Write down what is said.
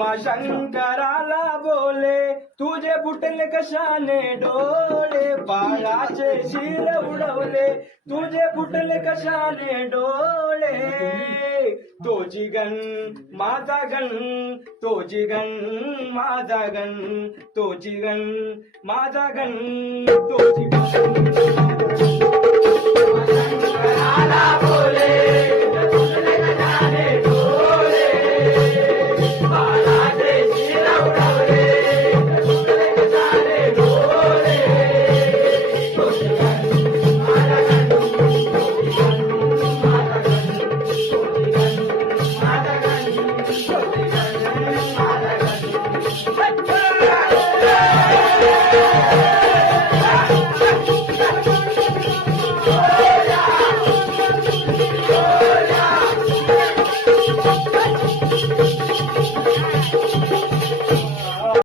उमाशंकराला बोले तुझे फुटले कशाने डोळे बाळाचे शिर उडवले तुझे फुटले कशाने डोळे तो जिगन माझा गण तो जिगन माझा गण तो जिगन माझा गण तो जिगन उमाशंकराला बोले